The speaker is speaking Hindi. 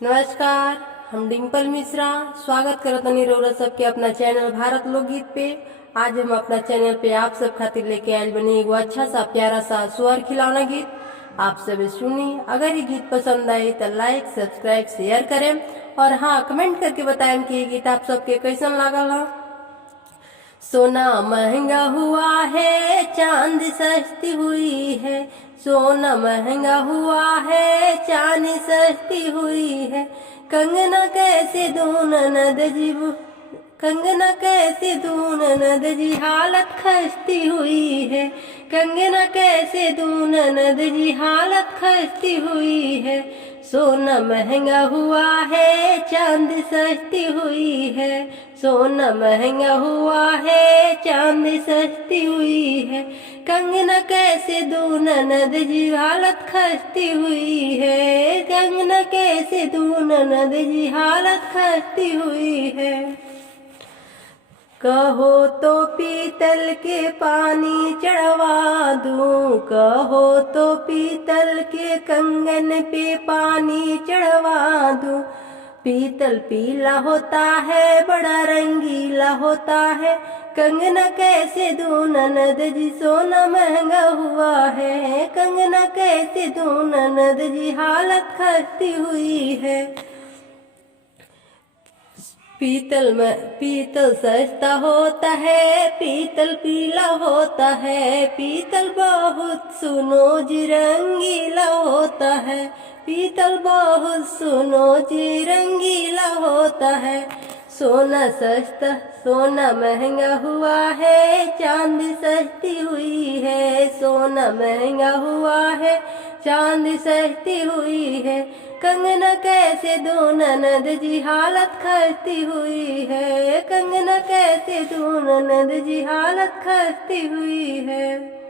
नमस्कार, हम डिम्पल मिश्रा स्वागत करतनी रउरा सबके अपना चैनल भारत लोकगीत पे। आज हम अपना चैनल पे आप सब खातिर लेके आयल बनी एगो अच्छा सा प्यारा सा स्वर खिलौना गीत। आप सब सुनी। अगर ये गीत पसंद आए तो लाइक सब्सक्राइब शेयर करें और हाँ कमेंट करके बताएं कि ये गीत आप सबके कैसन लागल है। सोना महंगा हुआ है, चांदी सस्ती हुई है। सोना महंगा हुआ है, चांदी सस्ती हुई है। कंगना कैसे दूं ननद जी, कंगना कैसे दूं ननद जी, हालत खस्ती हुई है। कंगना कैसे दूं ननद जी, हालत खस्ती हुई है। सोना महंगा हुआ है, चांदी सस्ती हुई है। सोना महंगा हुआ है, चांदी सस्ती हुई है। कंगना कैसे दूं ननद जी, हालत खस्ती हुई है। कंगना कैसे दूं ननद जी, हालत खस्ती हुई है। कहो तो पीतल के पानी चढ़वा दूं, कहो तो पीतल के कंगन पे पानी चढ़वा दूं। पीतल पीला होता है, बड़ा रंगीला होता है। कंगना कैसे दूं ननद जी, सोना महंगा हुआ है। कंगना कैसे दूं ननद जी, हालत खस्ती हुई है। पीतल सस्ता होता है, पीतल पीला होता है। पीतल बहुत सुनो जी रंगीला होता है। पीतल बहुत सुनो जी रंगीला होता है। सोना सस्ता, सोना महंगा हुआ है, चांदी सस्ती हुई है। सोना महंगा हुआ है, चांदी सस्ती हुई है। कंगना कैसे दूं ननद जी, हालत खस्ती हुई है। कंगना कैसे दूं ननद जी, हालत खस्ती हुई है।